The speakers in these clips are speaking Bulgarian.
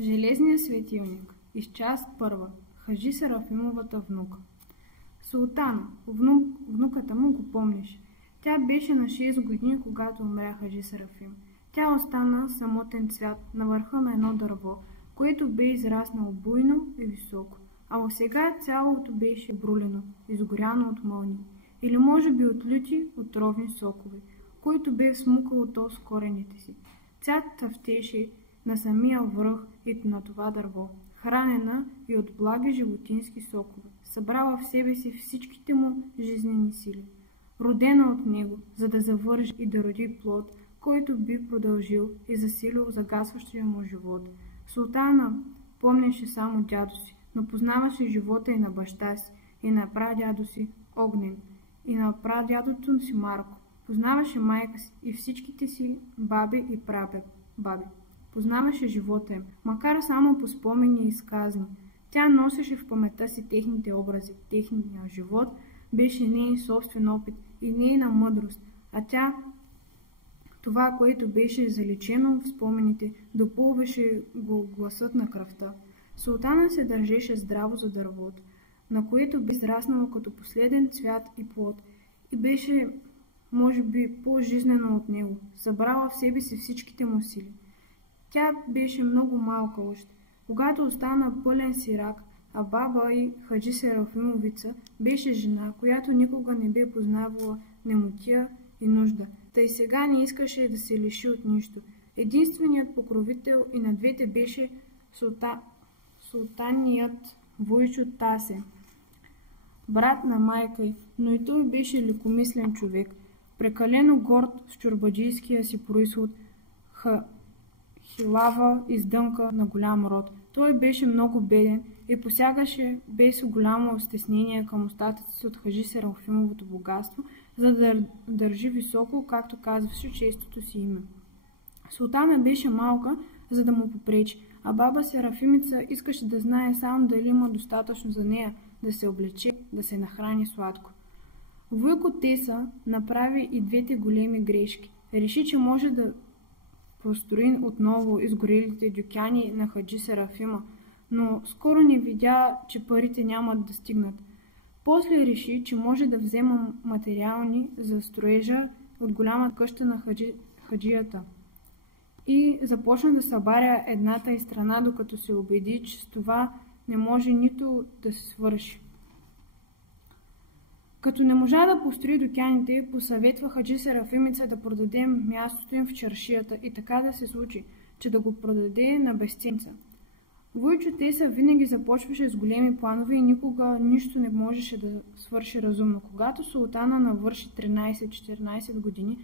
Железният светилник. Из част първа. Хаджи Серафимовата внука. Султана, внуката му, го помниш. Тя беше на 6 години, когато умря Хаджи Серафим. Тя остана самотен цвят на върха на едно дърво, което бе израснало буйно и високо, а сега цялото беше брулено, изгоряно от мълни, или може би от люти отровни сокове, който бе смукало то с корените си. Тя тъфтеше на самия връх и на това дърво, хранена и от благи животински сокове, събрала в себе си всичките му жизнени сили, родена от него, за да завърже и да роди плод, който би продължил и засилил загасващия му живот. Султана помнеше само дядо си, но познаваше живота и на баща си, и на прадядо си Огнен, и на прадядото си Марко. Познаваше майка си и всичките си баби и прабаби. Познаваше живота им, макар само по спомени и сказни. Тя носеше в паметта си техните образи. Техния живот беше нейн собствен опит и нейна мъдрост, а тя това, което беше заличено в спомените, допълваше го гласът на кръвта. Султана се държеше здраво за дървото, на което бе израснало като последен цвят и плод, и беше, може би, по-жизнено от него, събрала в себе си всичките му сили. Тя беше много малка още, когато остана пълен сирак, а баба и Хаджи Серафимовица беше жена, която никога не бе познавала немотия и нужда. Тъй сега не искаше да се лиши от нищо. Единственият покровител и на двете беше султаният Войчо Тасе, брат на майка й, но и той беше лекомислен човек, прекалено горд с чорбаджийския си произход, хилава издънка на голям род. Той беше много беден и посягаше без голямо стеснение към остатъци от Хаджи Серафимовото богатство, за да държи високо, както казваше честото си име. Султана беше малка, за да му попречи, а баба Серафимица искаше да знае само дали има достатъчно за нея, да се облече, да се нахрани сладко. Вуйко Теса направи и двете големи грешки. Реши, че може да построи отново изгорелите дюкяни на Хаджи Серафима, но скоро не видя, че парите нямат да стигнат. После реши, че може да взема материални за строежа от голяма къща на хаджията и започна да събаря едната и страна, докато се убеди, че с това не може нито да се свърши. Като не можа да построи дюкяните, посъветва Хаджи Серафимица да продаде мястото им в чаршията и така да се случи, че да го продаде на безценица. Войчо Теса винаги започваше с големи планове и никога нищо не можеше да свърши разумно. Когато султана навърши 13-14 години,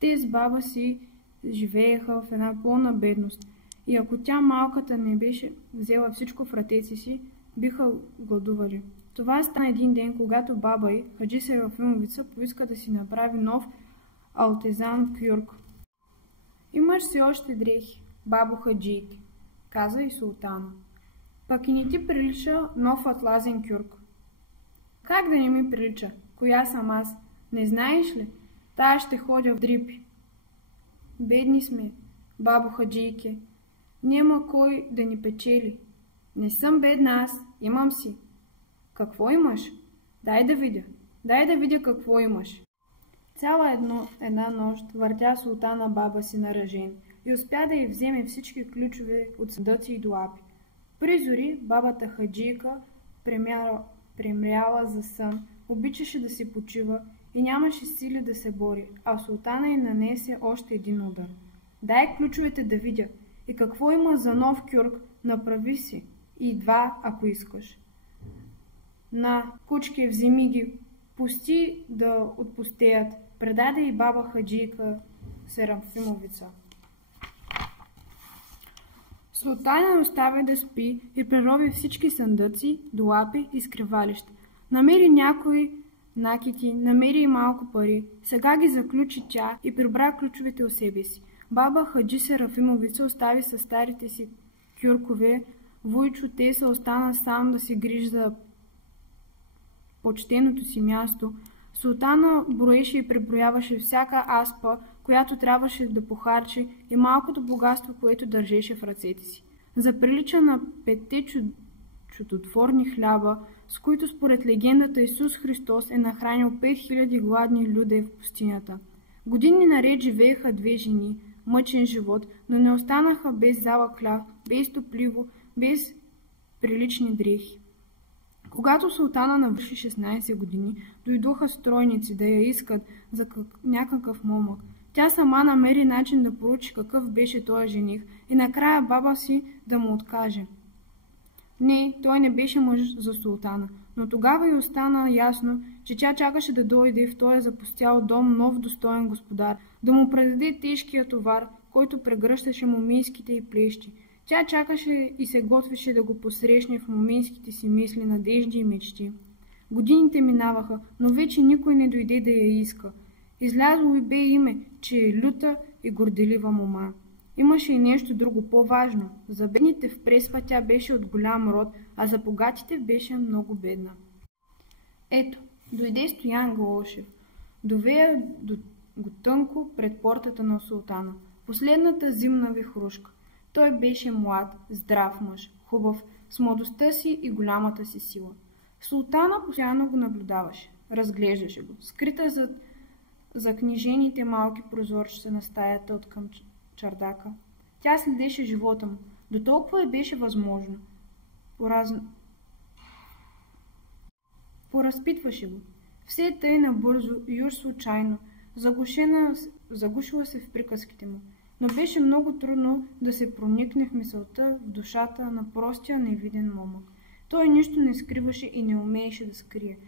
те с баба си живееха в една пълна бедност и ако тя малката не беше взела всичко в ръцете си, биха гладували. Това стана един ден, когато баба й, Хаджи Серафимовица, поиска да си направи нов алтезан кюрк. Имаш си още дрехи, бабо хаджийки, каза и султана. Пък и не ти прилича нов атлазен кюрк. Как да не ми прилича? Коя съм аз? Не знаеш ли? Тая ще ходя в дрипи. Бедни сме, бабо хаджийки. Няма кой да ни печели. Не съм бедна аз, имам си. Какво имаш? Дай да видя какво имаш. Цяла една нощ въртя султана баба си на ръжен и успя да й вземе всички ключове от съндъци и дуапи. При зори бабата хаджийка премряла за сън, обичаше да си почива и нямаше сили да се бори, а султана й нанесе още един удар. Дай ключовете да видя и какво има за нов кюрк, направи си и два, ако искаш. На, кучки, вземи ги, пусти да отпустеят, предаде и баба хаджийка Серафимовица. Султана остави да спи и прероби всички съндъци, дуапи и скривалища. Намери някои накити, намери и малко пари. Сега ги заключи тя и прибра ключовете у себе си. Баба Хаджи Серафимовица остави със старите си кюркове. Войчо Теса остана сам да се грижи за почтеното си място. Султана броеше и преброяваше всяка аспа, която трябваше да похарчи, и малкото богатство, което държеше в ръцете си. Заприлича на 5 чудотворни хляба, с които според легендата Исус Христос е нахранил 5000 гладни люде в пустинята. Години наред живееха 2 жени, мъчен живот, но не останаха без залък хляб, без топливо, без прилични дрехи. Когато султана навърши 16 години, дойдоха стройници да я искат за някакъв момък. Тя сама намери начин да проучи какъв беше този жених и накрая баба си да му откаже. Не, той не беше мъж за султана, но тогава й остана ясно, че тя чакаше да дойде в този запустял дом нов достоен господар, да му предаде тежкия товар, който прегръщаше момийските й плещи. Тя чакаше и се готвеше да го посрещне в момийските си мисли, надежди и мечти. Годините минаваха, но вече никой не дойде да я иска. Излязло и бе име, че е люта и горделива мома. Имаше и нещо друго по-важно. За бедните в Преспа тя беше от голям род, а за богатите беше много бедна. Ето, дойде Стоян Главушев. Довея го тънко пред портата на султана. Последната зимна вихрушка. Той беше млад, здрав мъж, хубав, с младостта си и голямата си сила. Султана постоянно го наблюдаваше, разглеждаше го, скрита зад закнижените малки прозорчета на стаята от към чардака. Тя следеше живота му, до толкова и беше възможно. Поразпитваше го. Все тъй набързо и уж случайно, загушила се в приказките му. Но беше много трудно да се проникне в мисълта, в душата на простия невиден момък. Той нищо не скриваше и не умееше да скрие.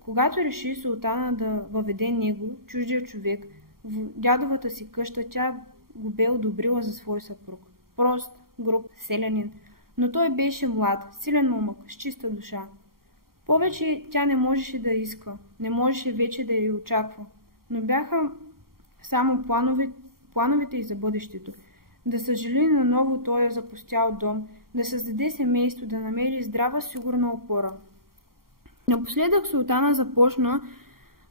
Когато реши султана да въведе него, чуждия човек, в дядовата си къща, тя го бе одобрила за свой съпруг. Прост, груб, селянин, но той беше млад, силен момък, с чиста душа. Повече тя не можеше да иска, не можеше вече да я очаква, но бяха само плановете и за бъдещето. Да съжали наново този запустял дом, да създаде семейство, да намери здрава сигурна опора. Напоследък султана започна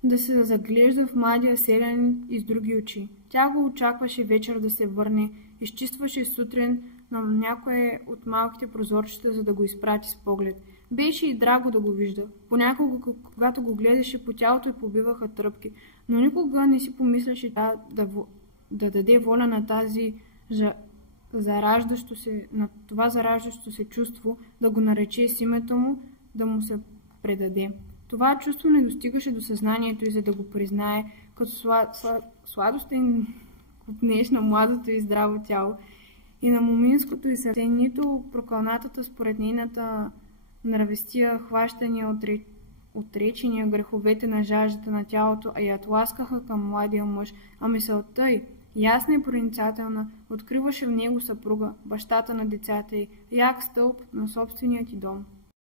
да се заглежда в младия селянин и с други очи. Тя го очакваше вечер да се върне, изчистваше сутрин на някое от малките прозорчета, за да го изпрати с поглед. Беше и драго да го вижда. Понякога, когато го гледаше, по тялото й побиваха тръпки, но никога не си помисляше да даде воля на това зараждащо се чувство, да го нарече с името му, да му се предаде. Това чувство не достигаше до съзнанието й, за да го признае, като сладостен купнеж на младото и здраво тяло и на моминското й сърце, нито прокълнатата според нейната нравестия хващания отречения греховете на жаждата на тялото, а я тласкаха към младия мъж, а мисълта й, ясна и проницателна, откриваше в него съпруга, бащата на децата й, як стълб на собственият ти дом.